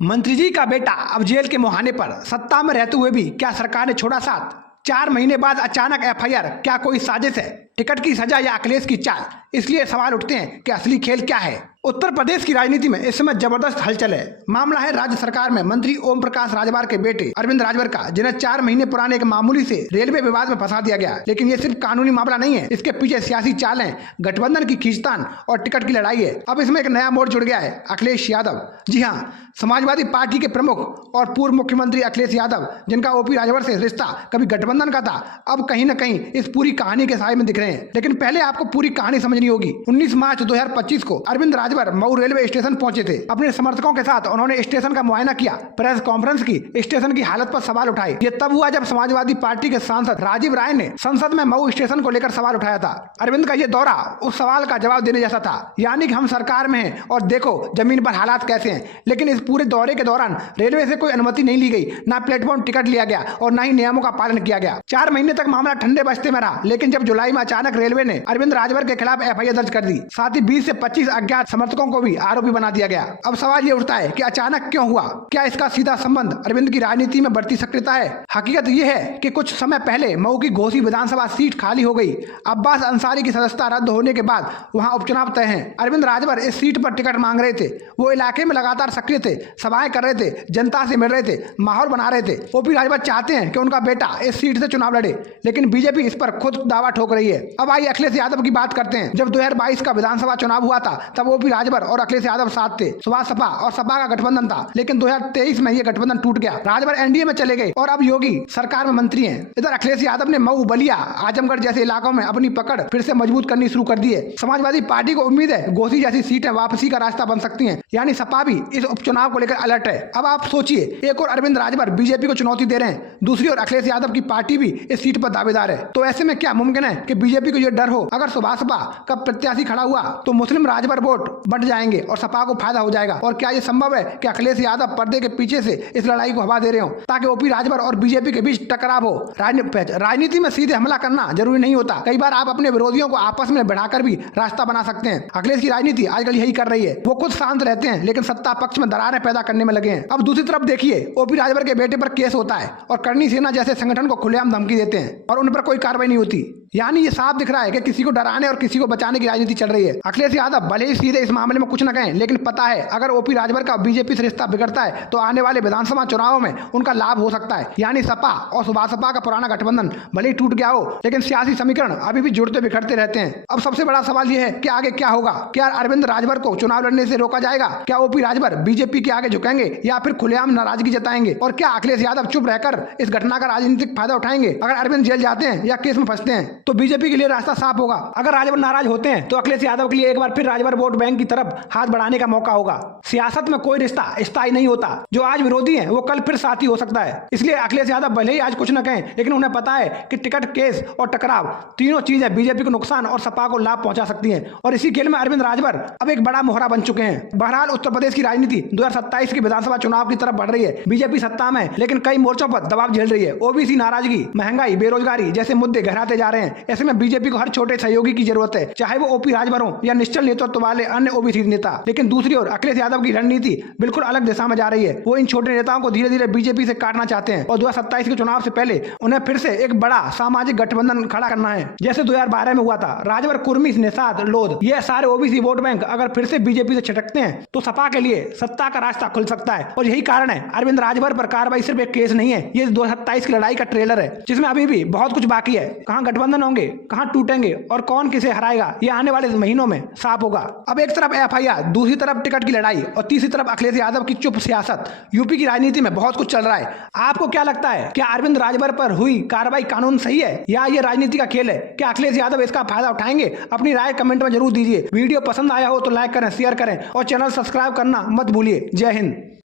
मंत्री जी का बेटा अब जेल के मुहाने पर, सत्ता में रहते हुए भी क्या सरकार ने छोड़ा साथ? 4 महीने बाद अचानक एफआईआर, क्या कोई साजिश है? टिकट की सजा या अखिलेश की चाल? इसलिए सवाल उठते हैं कि असली खेल क्या है। उत्तर प्रदेश की राजनीति में इस समय जबरदस्त हलचल है। मामला है राज्य सरकार में मंत्री ओम प्रकाश राजभर के बेटे अरविंद राजभर का, जिन्हें 4 महीने पुराने एक मामूली से रेलवे विवाद में फंसा दिया गया। लेकिन ये सिर्फ कानूनी मामला नहीं है, इसके पीछे सियासी चालें, गठबंधन की खींचतान और टिकट की लड़ाई है। अब इसमें एक नया मोड़ जुड़ गया है, अखिलेश यादव। जी हाँ, समाजवादी पार्टी के प्रमुख और पूर्व मुख्यमंत्री अखिलेश यादव, जिनका ओपी राजभर से रिश्ता कभी गठबंधन का था, अब कहीं न कहीं इस पूरी कहानी के साए में दिख रहे हैं। लेकिन पहले आपको पूरी कहानी समझनी होगी। 19 मार्च 2025 को अरविंद राजभर मऊ रेलवे स्टेशन पहुंचे थे। अपने समर्थकों के साथ उन्होंने स्टेशन का मुआयना किया, प्रेस कॉन्फ्रेंस की, स्टेशन की हालत पर सवाल उठाए। ये तब हुआ जब समाजवादी पार्टी के सांसद राजीव राय ने संसद में मऊ स्टेशन को लेकर सवाल उठाया था। अरविंद का ये दौरा उस सवाल का जवाब देने जैसा था, यानी कि हम सरकार में हैं और देखो जमीन पर हालात कैसे हैं। लेकिन इस पूरे दौरे के दौरान रेलवे से कोई अनुमति नहीं ली गई, ना प्लेटफॉर्म टिकट लिया गया और ना ही नियमों का पालन किया गया। 4 महीने तक मामला ठंडे बस्ते में रहा। लेकिन जब जुलाई में अचानक रेलवे ने अरविंद राजभर के खिलाफ एफआईआर दर्ज कर दी, साथ ही 20 से 25 अज्ञात समर्थकों को भी आरोपी बना दिया गया। अब सवाल ये उठता है कि अचानक क्यों हुआ? क्या इसका सीधा संबंध अरविंद की राजनीति में बढ़ती सक्रियता है? हकीकत ये है कि कुछ समय पहले मऊ की घोसी विधानसभा सीट खाली हो गई। अब्बास अंसारी की सदस्यता रद्द होने के बाद वहां उपचुनाव तय है। अरविंद राजभर इस सीट पर टिकट मांग रहे थे। वो इलाके में लगातार सक्रिय थे, सभाएं कर रहे थे, जनता से मिल रहे थे, माहौल बना रहे थे। ओपी राजभर चाहते हैं कि उनका बेटा इस सीट से चुनाव लड़े, लेकिन बीजेपी इस पर खुद दावा ठोक रही है। अब आइए अखिलेश यादव की बात करते हैं। जब 2022 का विधानसभा चुनाव हुआ था, तब ओपी राजभर और अखिलेश यादव साथ थे। सुबह सपा और सपा का गठबंधन था। लेकिन 2023 में ये गठबंधन टूट गया। राजभर एनडीए में चले गए और अब योगी सरकार में मंत्री हैं। इधर अखिलेश यादव ने मऊ, बलिया, आजमगढ़ जैसे इलाकों में अपनी पकड़ फिर से मजबूत करनी शुरू कर दी है। समाजवादी पार्टी को उम्मीद है घोसी जैसी सीटें वापसी का रास्ता बन सकती हैं, यानी सपा भी इस उपचुनाव को लेकर अलर्ट है। अब आप सोचिए, एक और अरविंद राजभर बीजेपी को चुनौती दे रहे हैं, दूसरी ओर अखिलेश यादव की पार्टी भी इस सीट पर दावेदार है। तो ऐसे में क्या मुमकिन है कि बीजेपी को यह डर हो, अगर सुभाषपा का प्रत्याशी खड़ा हुआ तो मुस्लिम राजभर वोट बढ़ जाएंगे और सपा को फायदा हो जाएगा? और क्या ये संभव है कि अखिलेश यादव पर्दे के पीछे से इस लड़ाई को हवा दे रहे हो ताकि ओपी राजभर और बीजेपी के बीच टकराव हो? राजनीति में सीधे हमला करना जरूरी नहीं होता। कई बार आप अपने विरोधियों को आपस में बढ़ाकर भी रास्ता बना सकते हैं। अखिलेश की राजनीति आजकल यही कर रही है। वो खुद शांत रहते हैं, लेकिन सत्ता पक्ष में दरारें पैदा करने में लगे हैं। अब दूसरी तरफ देखिए, ओपी राजभर के बेटे पर केस होता है और करनी सेना जैसे संगठन को खुलेआम धमकी देते हैं और उन पर कोई कार्रवाई नहीं होती। यानी ये साफ दिख रहा है कि किसी को डराने और किसी को बचाने की राजनीति चल रही है। अखिलेश यादव भले ही सीधे इस मामले में कुछ न कहें, लेकिन पता है अगर ओपी राजभर का बीजेपी से रिश्ता बिगड़ता है तो आने वाले विधानसभा चुनावों में उनका लाभ हो सकता है। यानी सपा और सुभाषपा का पुराना गठबंधन भले ही टूट गया हो, लेकिन सियासी समीकरण अभी भी जुड़ते बिखरते रहते हैं। अब सबसे बड़ा सवाल यह है कि आगे क्या होगा? क्या अरविंद राजभर को चुनाव लड़ने से रोका जाएगा? क्या ओपी राजभर बीजेपी के आगे झुकेंगे या फिर खुलेआम नाराजगी जताएंगे? और क्या अखिलेश यादव चुप रहकर इस घटना का राजनीतिक फायदा उठाएंगे? अगर अरविंद जेल जाते हैं या केस में फंसते हैं तो बीजेपी के लिए रास्ता साफ होगा। अगर राजभर नाराज होते हैं तो अखिलेश यादव के लिए एक बार फिर राजभर वोट बैंक की तरफ हाथ बढ़ाने का मौका होगा। सियासत में कोई रिश्ता स्थायी नहीं होता। जो आज विरोधी है वो कल फिर साथी हो सकता है। इसलिए अखिलेश यादव भले ही आज कुछ न कहें, लेकिन उन्हें पता है कि टिकट, केस और टकराव, तीनों चीजें बीजेपी को नुकसान और सपा को लाभ पहुंचा सकती हैं। और इसी खेल में अरविंद राजभर अब एक बड़ा मोहरा बन चुके हैं। बहरहाल उत्तर प्रदेश की राजनीति 2027 के विधानसभा चुनाव की तरफ बढ़ रही है। बीजेपी सत्ता में, लेकिन कई मोर्चों पर दबाव झेल रही है। ओबीसी नाराजगी, महंगाई, बेरोजगारी जैसे मुद्दे गहराते जा रहे हैं। ऐसे में बीजेपी को हर छोटे सहयोगी की जरूरत है, चाहे वो ओपी राजभर हो या निश्चल नेतृत्व वाले अन्य ओबीसी नेता। लेकिन दूसरी ओर अखिलेश यादव की रणनीति बिल्कुल अलग दिशा में जा रही है। वो इन छोटे नेताओं को धीरे धीरे बीजेपी से काटना चाहते हैं और 2027 के चुनाव से पहले उन्हें फिर से एक बड़ा सामाजिक गठबंधन खड़ा करना है, जैसे 2012 में हुआ था। राजभर, कुर्मी, निषाद, लोध, ये सारे ओबीसी वोट बैंक अगर फिर से बीजेपी से छिटकते हैं तो सपा के लिए सत्ता का रास्ता खुल सकता है। और यही कारण है अरविंद राजभर पर कार्रवाई सिर्फ एक केस नहीं है, ये 2027 की लड़ाई का ट्रेलर है, जिसमें अभी भी बहुत कुछ बाकी है। कहां गठबंधन होंगे, कहां टूटेंगे और कौन किसे हराएगा, ये आने वाले महीनों में साफ होगा। अब एक तरफ एफआईआर, दूसरी तरफ टिकट की लड़ाई और तीसरी तरफ अखिलेश यादव की चुप सियासत। यूपी की राजनीति में बहुत कुछ चल रहा है। आपको क्या लगता है, क्या अरविंद राजभर पर हुई कार्रवाई कानून सही है या ये राजनीति का खेल है? क्या अखिलेश यादव इसका फायदा उठाएंगे? अपनी राय कमेंट में जरूर दीजिए। वीडियो पसंद आया हो तो लाइक करें, शेयर करें और चैनल सब्सक्राइब करना मत भूलिए। जय हिंद।